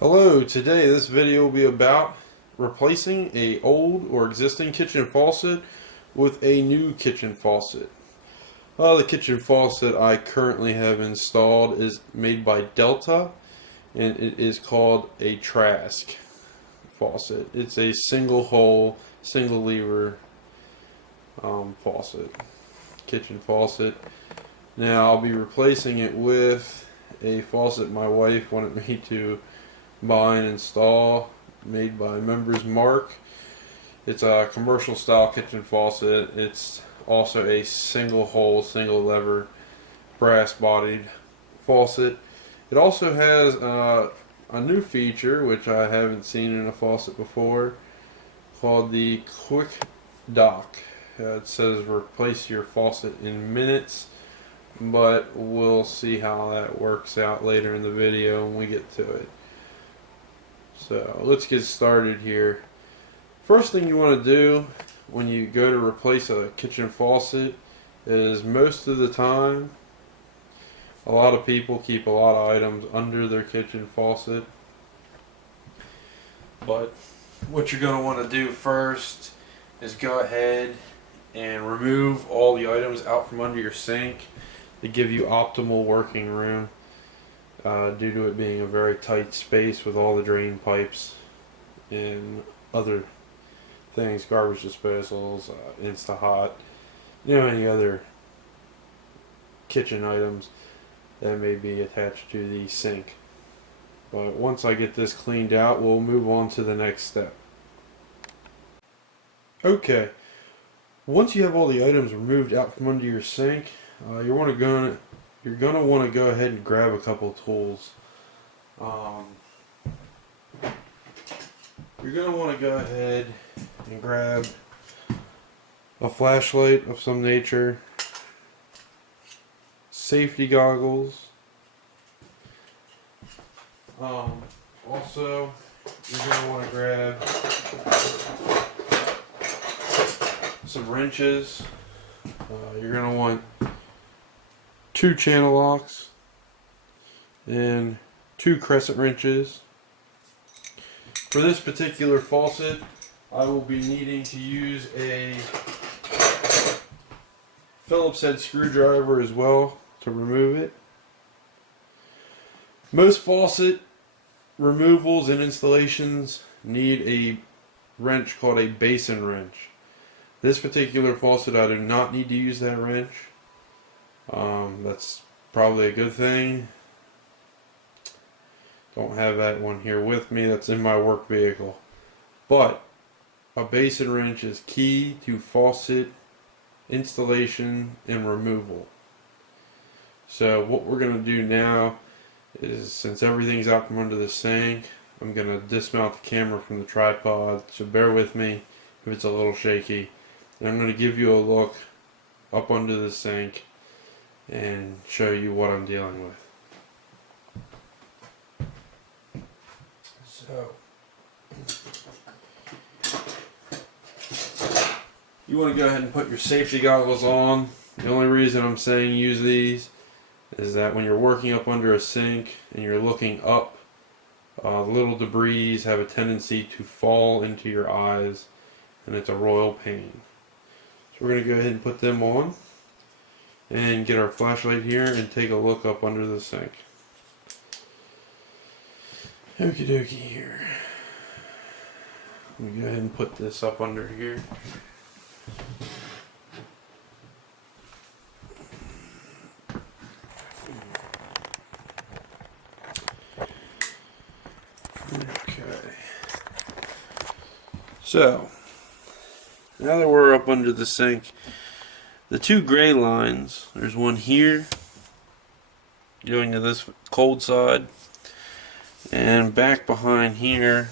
Hello, today this video will be about replacing a old or existing kitchen faucet with a new kitchen faucet. The kitchen faucet I currently have installed is made by Delta, and it is called a trask faucet. It's a single hole, single lever faucet, kitchen faucet. Now I'll be replacing it with a faucet my wife wanted me to buy and install, made by Members Mark. It's a commercial style kitchen faucet. It's also a single hole, single lever, brass bodied faucet. It also has a new feature which I haven't seen in a faucet before, called the Quick Dock. It says replace your faucet in minutes, but we'll see how that works out later in the video when we get to it. So let's get started here. First thing you want to do when you go to replace a kitchen faucet is, most of the time, a lot of people keep a lot of items under their kitchen faucet. But what you're going to want to do first is go ahead and remove all the items out from under your sink to give you optimal working room. Due to it being a very tight space with all the drain pipes and other things, garbage disposals, Insta-Hot, any other kitchen items that may be attached to the sink. But once I get this cleaned out, we'll move on to the next step. Okay, once you have all the items removed out from under your sink, you're going to want to go ahead and grab a couple tools. You're going to want to go ahead and grab a flashlight of some nature, safety goggles. Also, you're going to want to grab some wrenches. You're going to want 2 channel locks and 2 crescent wrenches. For this particular faucet, I will be needing to use a Phillips head screwdriver as well to remove it. Most faucet removals and installations need a wrench called a basin wrench. This particular faucet, I do not need to use that wrench. That's probably a good thing. Don't have that one here with me. That's in my work vehicle. But a basin wrench is key to faucet installation and removal. So what we're going to do now is, since everything's out from under the sink, I'm going to dismount the camera from the tripod. So bear with me if it's a little shaky. And I'm going to give you a look up under the sink and show you what I'm dealing with. So, you want to go ahead and put your safety goggles on. The only reason I'm saying use these is that when you're working up under a sink and you're looking up, little debris have a tendency to fall into your eyes, and it's a royal pain. So we're going to go ahead and put them on and get our flashlight here and take a look up under the sink. Okie dokie here. Let me go ahead and put this up under here. Okay. So, now that we're up under the sink, the 2 gray lines, there's one here going to this cold side, and back behind here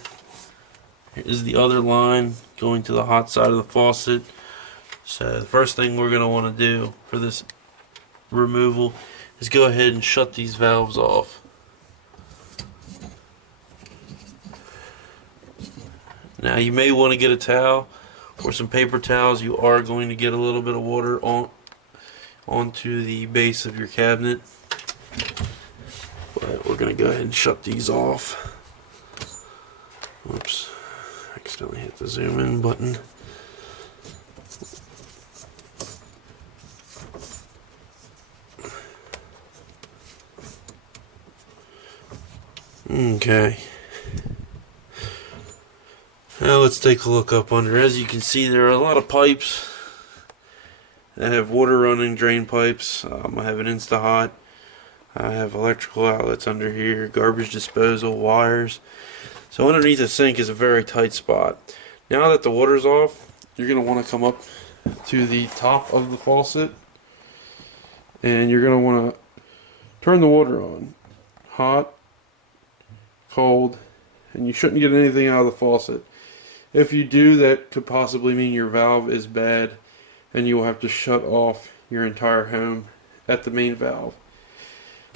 is the other line going to the hot side of the faucet. So the first thing we're going to want to do for this removal is go ahead and shut these valves off. Now you may want to get a towel or some paper towels. You are going to get a little bit of water onto the base of your cabinet. But we're going to go ahead and shut these off. Whoops, accidentally hit the zoom in button. Okay. Now let's take a look up under. As you can see, there are a lot of pipes that have water running, drain pipes. I have an Insta-Hot. I have electrical outlets under here, garbage disposal, wires. So underneath the sink is a very tight spot. Now that the water's off, you're going to want to come up to the top of the faucet and you're going to want to turn the water on. Hot, cold, and you shouldn't get anything out of the faucet. If you do, that could possibly mean your valve is bad and you will have to shut off your entire home at the main valve.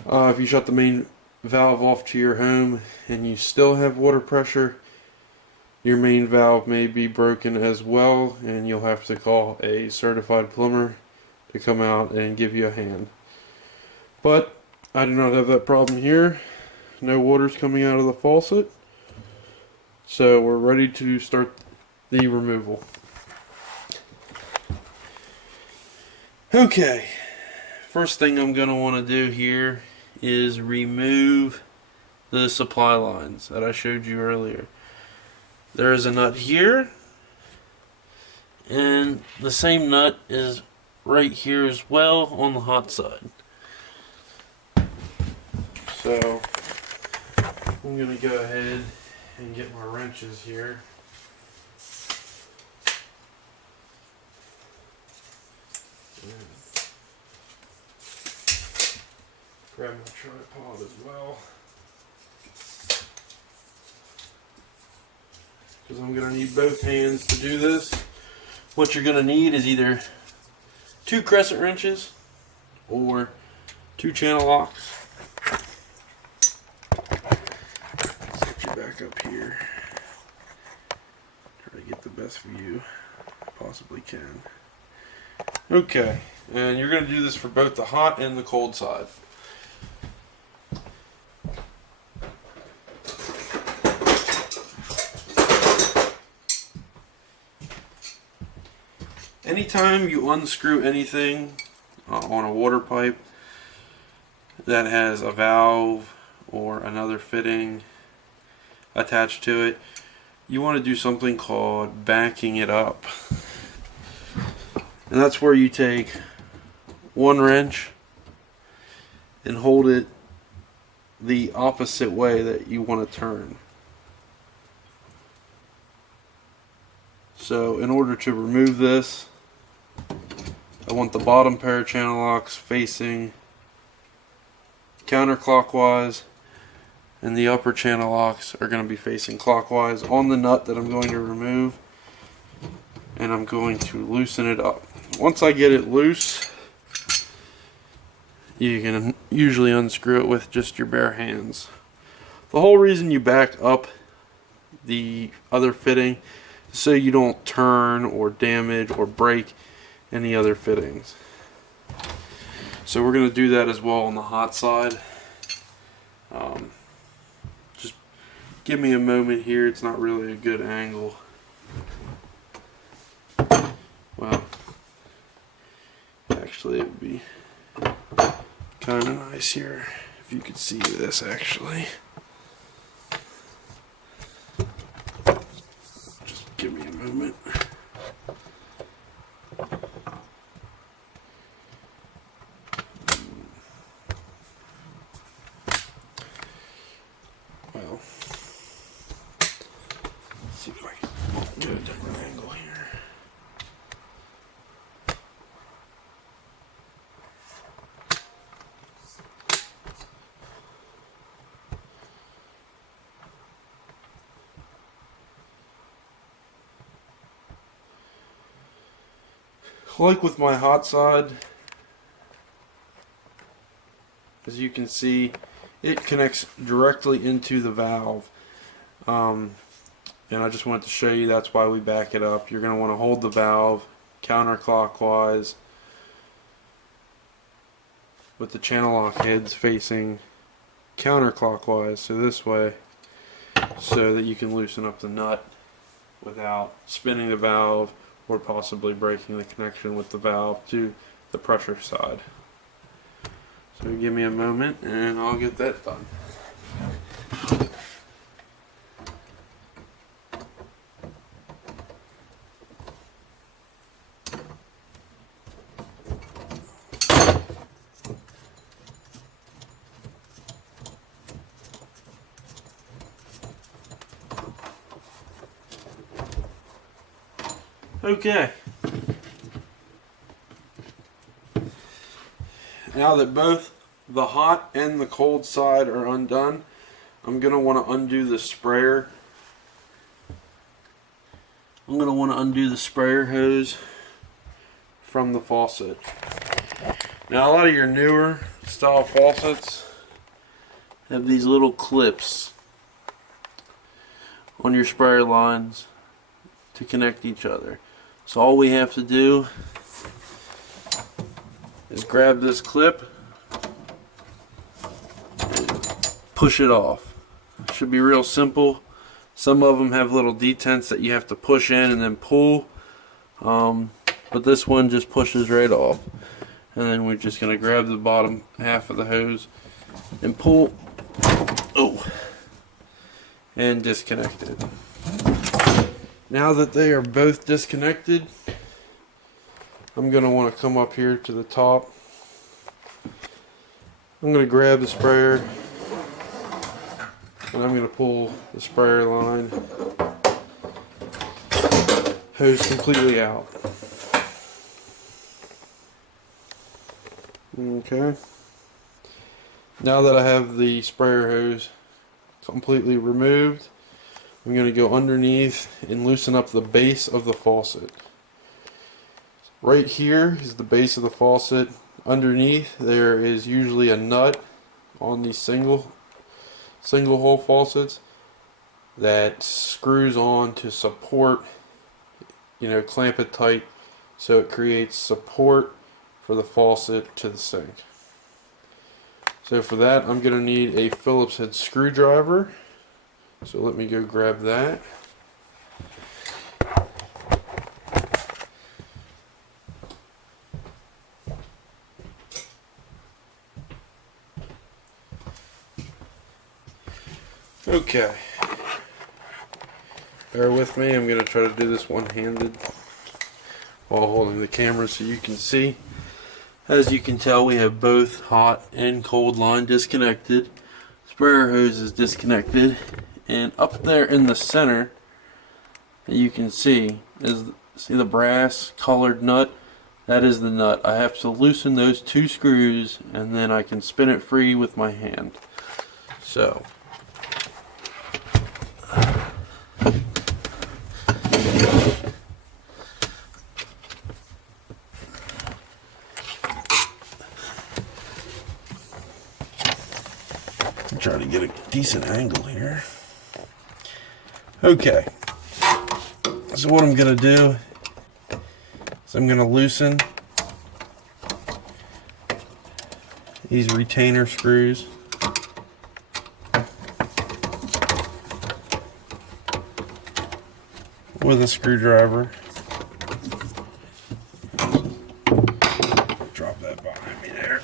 If you shut the main valve off to your home and you still have water pressure, your main valve may be broken as well, and you'll have to call a certified plumber to come out and give you a hand. But I do not have that problem here. No water's coming out of the faucet, so we're ready to start the removal. Okay, first thing I'm going to want to do here is remove the supply lines that I showed you earlier. There is a nut here, and the same nut is right here as well on the hot side. So I'm going to go ahead and get my wrenches here. Grab my tripod as well, because I'm going to need both hands to do this. What you're going to need is either 2 crescent wrenches or 2 channel locks. Set you back up here. Try to get the best view I possibly can. Okay, and you're going to do this for both the hot and the cold side. Anytime you unscrew anything on a water pipe that has a valve or another fitting attached to it, you want to do something called backing it up. And that's where you take one wrench and hold it the opposite way that you want to turn. So in order to remove this, I want the bottom pair of channel locks facing counterclockwise, and the upper channel locks are going to be facing clockwise on the nut that I'm going to remove, and I'm going to loosen it up. Once I get it loose, you can usually unscrew it with just your bare hands. The whole reason you back up the other fitting is so you don't turn or damage or break any other fittings. So we're going to do that as well on the hot side. Just give me a moment here. It's not really a good angle. Well, actually it would be kind of nice here if you could see this actually. Just give me a moment. Well, let's see if I can get a different angle here. Like with my hot side, as you can see, it connects directly into the valve, and I just wanted to show you that's why we back it up. You're going to want to hold the valve counterclockwise with the channel lock heads facing counterclockwise, so this way so that you can loosen up the nut without spinning the valve or possibly breaking the connection with the valve to the pressure side. So give me a moment and I'll get that done. Okay. Now that both the hot and the cold side are undone, I'm going to want to undo the sprayer. I'm going to want to undo the sprayer hose from the faucet. Now a lot of your newer style faucets have these little clips on your sprayer lines to connect each other. So all we have to do is grab this clip and push it off. It should be real simple. Some of them have little detents that you have to push in and then pull, but this one just pushes right off. And then we're just going to grab the bottom half of the hose and pull, and disconnect it. Now that they are both disconnected, I'm going to want to come up here to the top. I'm going to grab the sprayer and I'm going to pull the sprayer line hose completely out. Okay. Now that I have the sprayer hose completely removed, I'm going to go underneath and loosen up the base of the faucet. Right here is the base of the faucet. Underneath there is usually a nut on these single hole faucets that screws on to support, clamp it tight so it creates support for the faucet to the sink. So for that I'm going to need a Phillips head screwdriver. So let me go grab that. Okay. Bear with me, I'm going to try to do this one-handed while holding the camera so you can see. As you can tell, we have both hot and cold line disconnected. Sprayer hose is disconnected. And up there in the center, you can see the brass colored nut. That is the nut. I have to loosen those two screws and then I can spin it free with my hand. So try to get a decent angle here. Okay, so what I'm going to do is I'm going to loosen these retainer screws with a screwdriver. Drop that behind me there.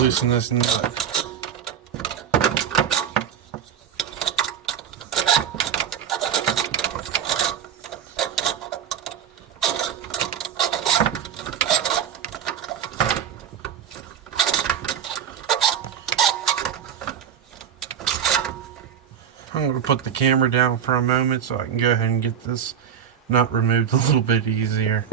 Loosen this nut. I'm going to put the camera down for a moment so I can go ahead and get this nut removed a little bit easier.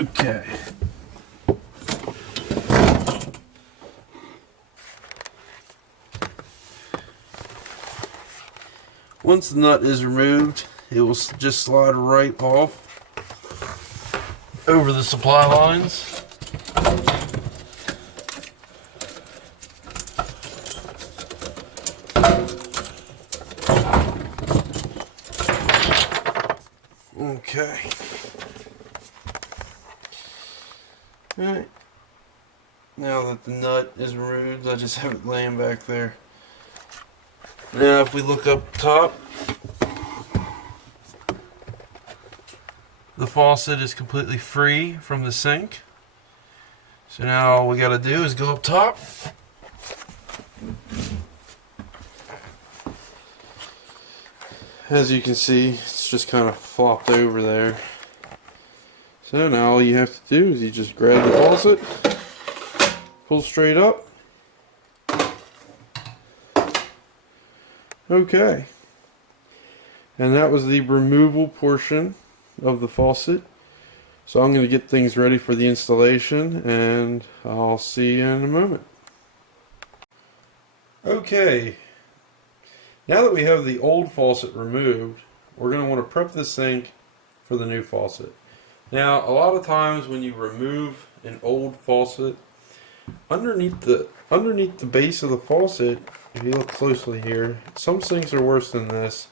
Okay. Once the nut is removed, it will just slide right off over the supply lines. Okay. Alright. Now that the nut is removed, I just have it laying back there. Now if we look up top, the faucet is completely free from the sink. So now all we got to do is go up top. As you can see, it's just kind of flopped over there. So now all you have to do is you just grab the faucet, pull straight up. Okay. And that was the removal portion of the faucet. So I'm going to get things ready for the installation, and I'll see you in a moment. Okay. Now that we have the old faucet removed, we're going to want to prep the sink for the new faucet. Now, a lot of times when you remove an old faucet, underneath the base of the faucet, if you look closely here, some sinks are worse than this.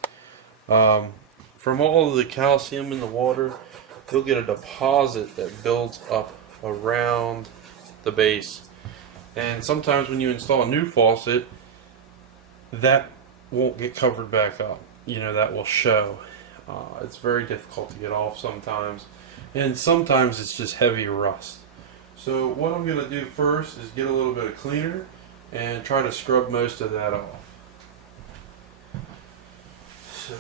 From all of the calcium in the water, you'll get a deposit that builds up around the base. And sometimes when you install a new faucet, that won't get covered back up. You know, that will show. It's very difficult to get off sometimes. And sometimes it's just heavy rust. So what I'm going to do first is get a little bit of cleaner and try to scrub most of that off. So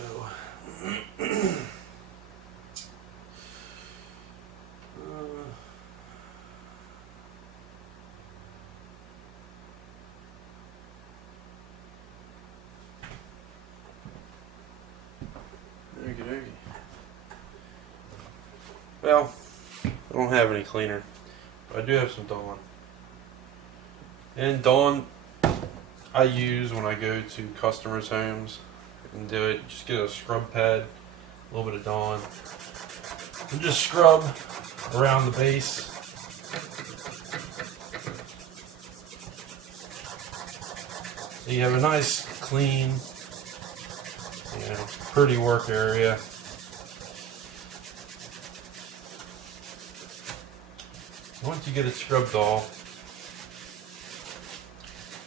well, I don't have any cleaner, but I do have some Dawn. And Dawn I use when I go to customers' homes and do it. Just get a scrub pad, a little bit of Dawn, and just scrub around the base. So you have a nice, clean, pretty work area. Once you get it scrubbed off,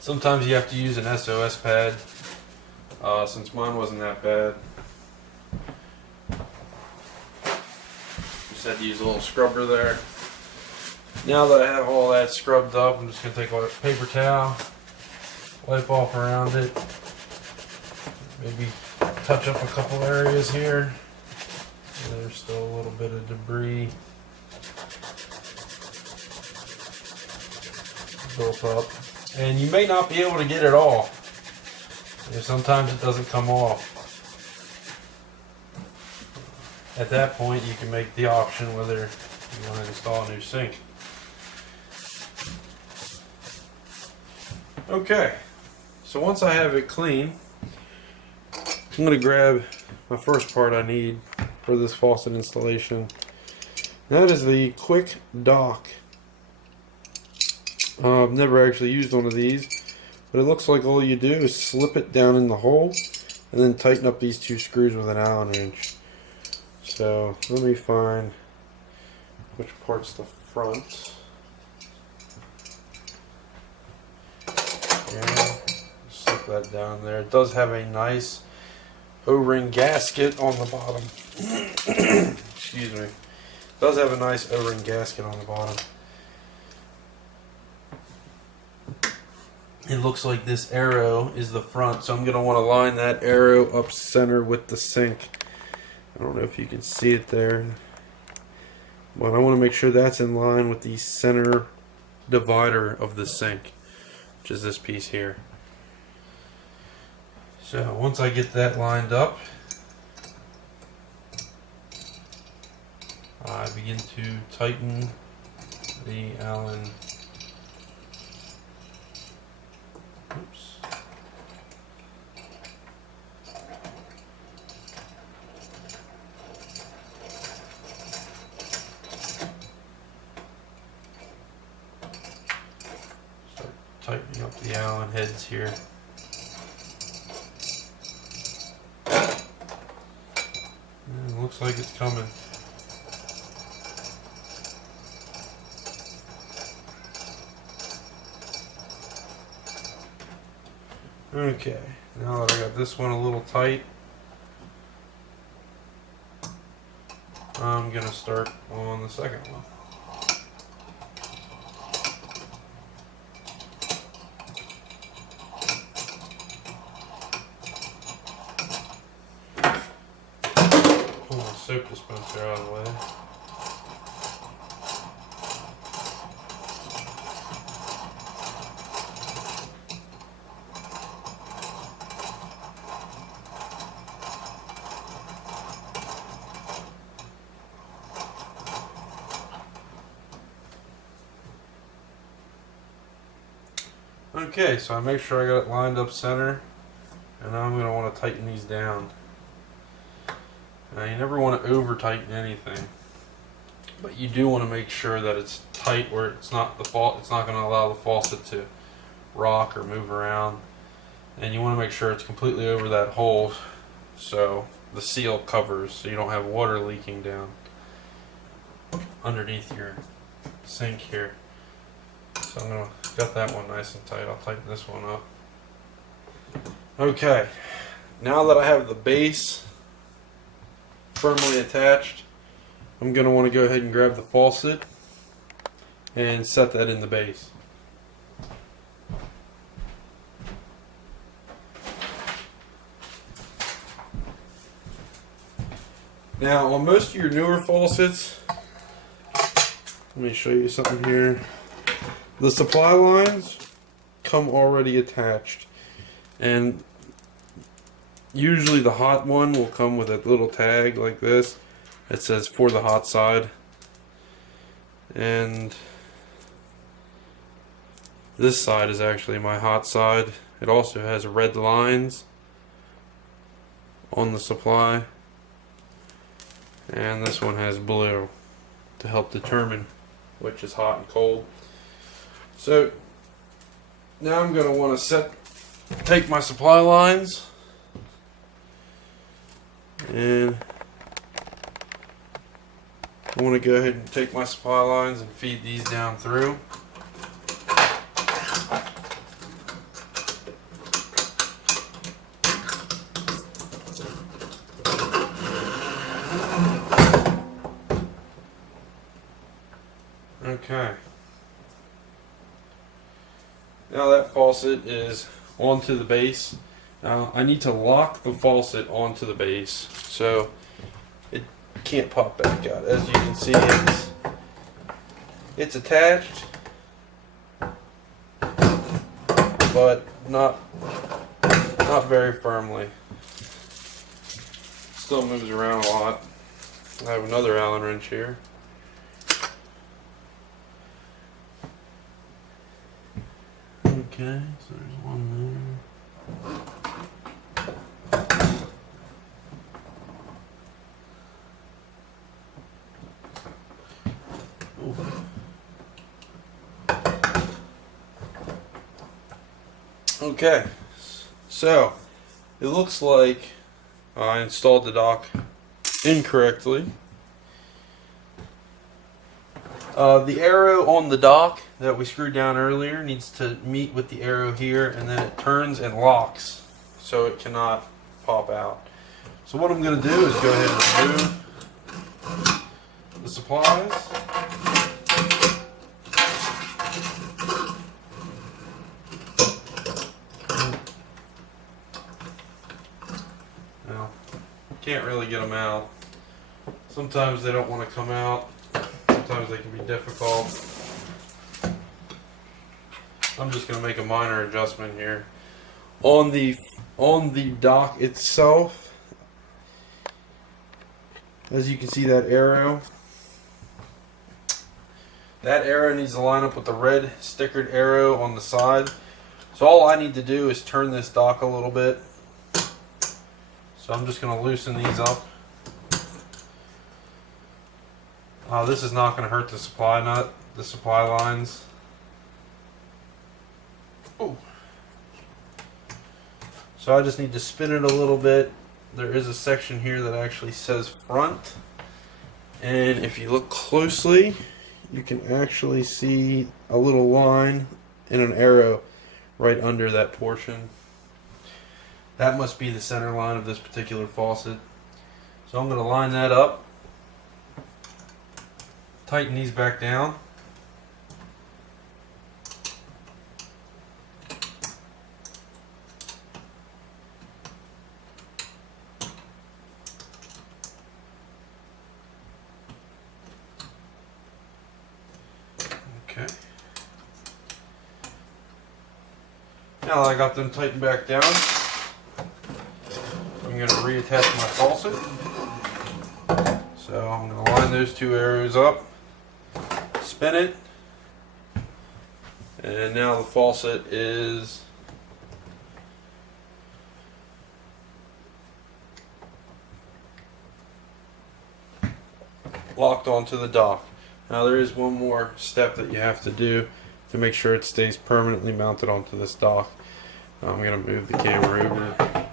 sometimes you have to use an SOS pad. Since mine wasn't that bad, just had to use a little scrubber there. Now that I have all that scrubbed up, I'm just going to take a paper towel, wipe off around it, maybe touch up a couple areas here. There's still a little bit of debris built up, and you may not be able to get it all. Sometimes it doesn't come off. At that point, you can make the option whether you want to install a new sink. Okay, so once I have it clean, I'm going to grab my first part I need for this faucet installation. That is the quick dock. I've never actually used one of these, but it looks like all you do is slip it down in the hole and then tighten up these two screws with an Allen wrench. So let me find which part's the front. Yeah, slip that down there. It does have a nice O-ring gasket on the bottom. Excuse me. It does have a nice O-ring gasket on the bottom. It looks like this arrow is the front, so I'm going to want to line that arrow up center with the sink. I don't know if you can see it there, but I want to make sure that's in line with the center divider of the sink, which is this piece here. So once I get that lined up, I begin to tighten the Allen. Oops. Start tightening up the Allen heads here. And looks like it's coming. Okay, now that I got this one a little tight, I'm going to start on the second one. Pull my soap dispenser out of the way. Okay, so I make sure I got it lined up center, and now I'm going to want to tighten these down. Now you never want to over tighten anything, but you do want to make sure that it's tight where it's not it's not going to allow the faucet to rock or move around, and you want to make sure it's completely over that hole so the seal covers, so you don't have water leaking down underneath your sink here. So I'm going to got that one nice and tight. I'll tighten this one up. Okay, now that I have the base firmly attached, I'm going to want to go ahead and grab the faucet and set that in the base. Now on most of your newer faucets, let me show you something here. The supply lines come already attached, and usually the hot one will come with a little tag like this that says for the hot side, and this side is actually my hot side. It also has red lines on the supply, and this one has blue to help determine which is hot and cold. So now I'm going to want to take my supply lines and I want to go ahead and take my supply lines and feed these down through. Okay. Now that faucet is onto the base. Now I need to lock the faucet onto the base so it can't pop back out. As you can see, it's attached, but not very firmly. Still moves around a lot. I have another Allen wrench here. Okay, so there's one there. Okay, so it looks like I installed the dock incorrectly. The arrow on the dock that we screwed down earlier needs to meet with the arrow here, and then it turns and locks so it cannot pop out. So what I'm going to do is go ahead and remove the supplies. Now, can't really get them out. Sometimes they don't want to come out. Sometimes they can be difficult. I'm just going to make a minor adjustment here. On the dock itself, as you can see that arrow, That arrow needs to line up with the red stickered arrow on the side. So all I need to do is turn this dock a little bit. So I'm just going to loosen these up. This is not going to hurt the supply nut, the supply lines. Ooh. So I just need to spin it a little bit. There is a section here that actually says front. And if you look closely, you can actually see a little line and an arrow right under that portion. That must be the center line of this particular faucet. So I'm going to line that up. Tighten these back down. Okay. Now that I got them tightened back down, I'm going to reattach my faucet. So I'm going to line those two arrows up, spin it, and now the faucet is locked onto the dock. Now there is one more step that you have to do to make sure it stays permanently mounted onto this dock. I'm going to move the camera over.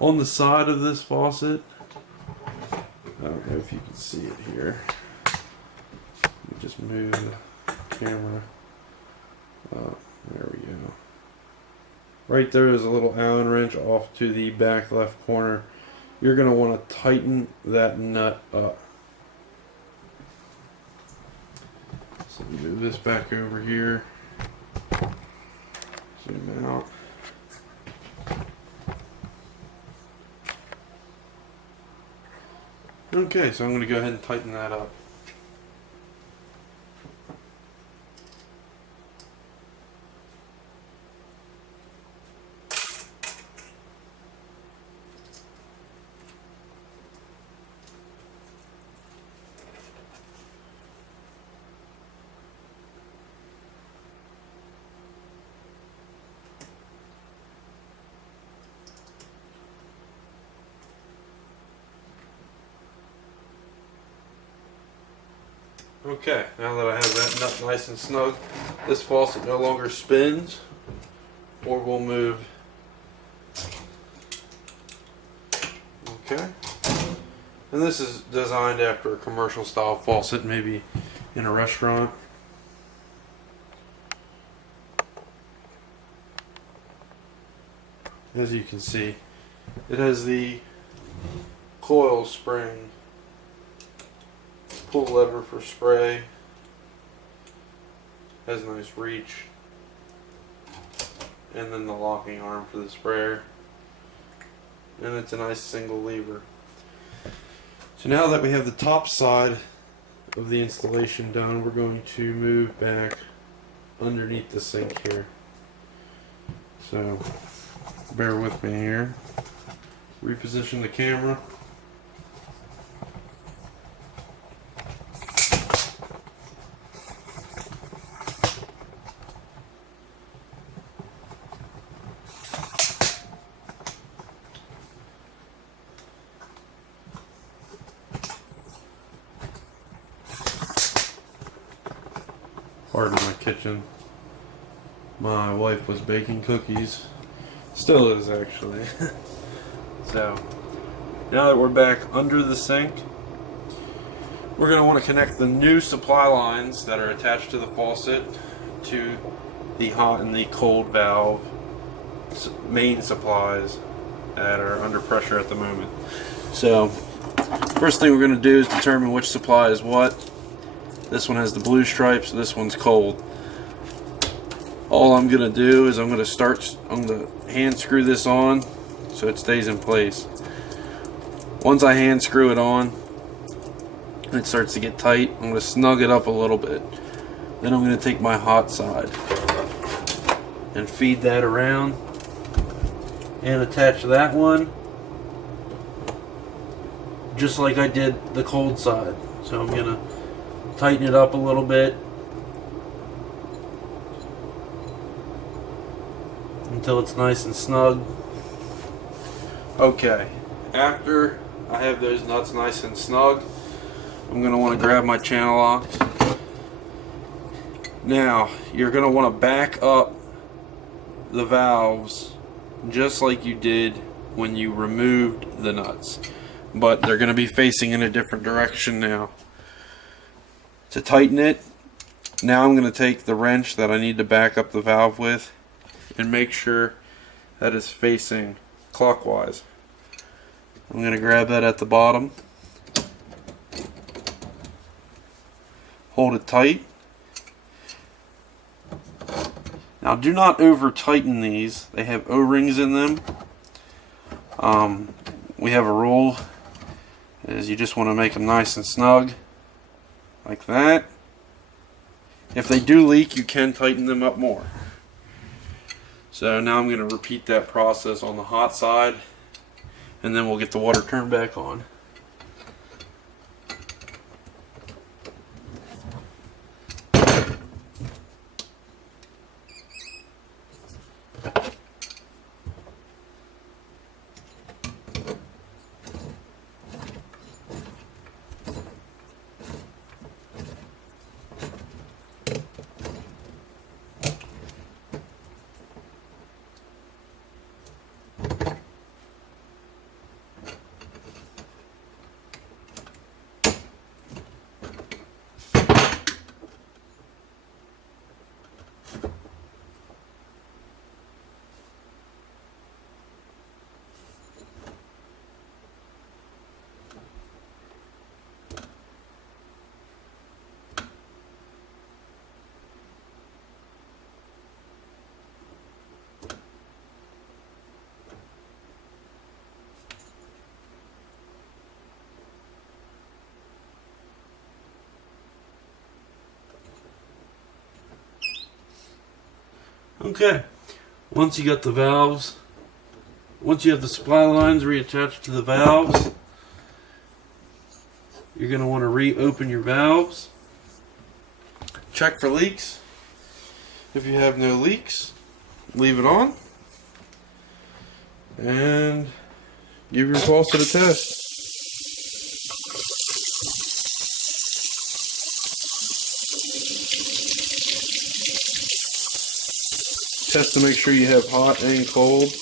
On the side of this faucet, I don't know if you can see it here. Let me just move the camera up. There we go. Right there is a little Allen wrench off to the back left corner. You're going to want to tighten that nut up. So move this back over here. Zoom out. Okay, so I'm going to go ahead and tighten that up. Okay, now that I have that nut nice and snug, this faucet no longer spins or will move. Okay, and this is designed after a commercial style faucet, maybe in a restaurant. As you can see, it has the coil spring, pull lever for spray, has a nice reach, and then the locking arm for the sprayer, and it's a nice single lever. So now that we have the top side of the installation done, we're going to move back underneath the sink here. So bear with me here. Reposition the camera. Pardon my kitchen. My wife was baking cookies. Still is, actually. So, now that we're back under the sink, we're going to want to connect the new supply lines that are attached to the faucet to the hot and the cold valve main supplies that are under pressure at the moment. So, first thing we're going to do is determine which supply is what. This one has the blue stripes, this one's cold. All I'm going to do is I'm going to hand screw this on so it stays in place. Once I hand screw it on, and it starts to get tight, I'm going to snug it up a little bit. Then I'm going to take my hot side and feed that around and attach that one just like I did the cold side. So I'm going to tighten it up a little bit until it's nice and snug. Okay, after I have those nuts nice and snug, I'm going to want to grab my channel locks. Now, you're going to want to back up the valves just like you did when you removed the nuts, but they're going to be facing in a different direction now. To tighten it, now I'm going to take the wrench that I need to back up the valve with and make sure that it's facing clockwise. I'm going to grab that at the bottom, hold it tight. Now do not over tighten these, they have O-rings in them. We have a rule, is you just want to make them nice and snug, like that. If they do leak, you can tighten them up more. So now I'm going to repeat that process on the hot side, and then we'll get the water turned back on. Okay, once you got the valves, once you have the supply lines reattached to the valves, you're going to want to reopen your valves. Check for leaks. If you have no leaks, leave it on and give your faucet a test. Test to make sure you have hot and cold.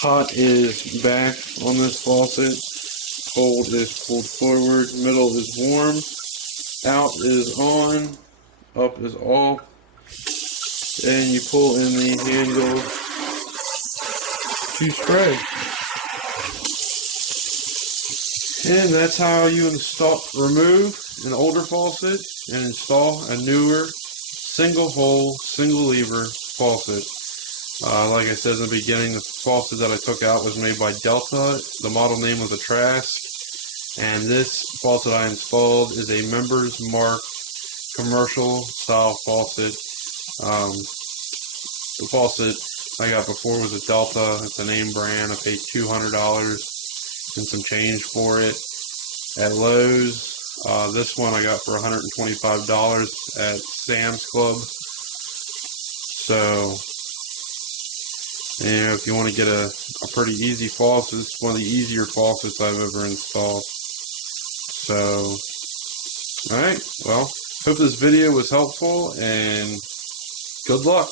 Hot is back on this faucet. Cold is pulled forward. Middle is warm. Out is on. Up is off. And you pull in the handle to spray. And that's how you remove an older faucet and install a newer single hole, single lever faucet. Like I said in the beginning, the faucet that I took out was made by Delta. The model name was a Trask. And this faucet I installed is a Members Mark commercial style faucet. The faucet I got before was a Delta. It's a name brand. I paid $200 and some change for it at Lowe's. This one I got for $125 at Sam's Club. So, you know, if you want to get a pretty easy faucet, it's one of the easier faucets I've ever installed. So, alright, well, hope this video was helpful and good luck.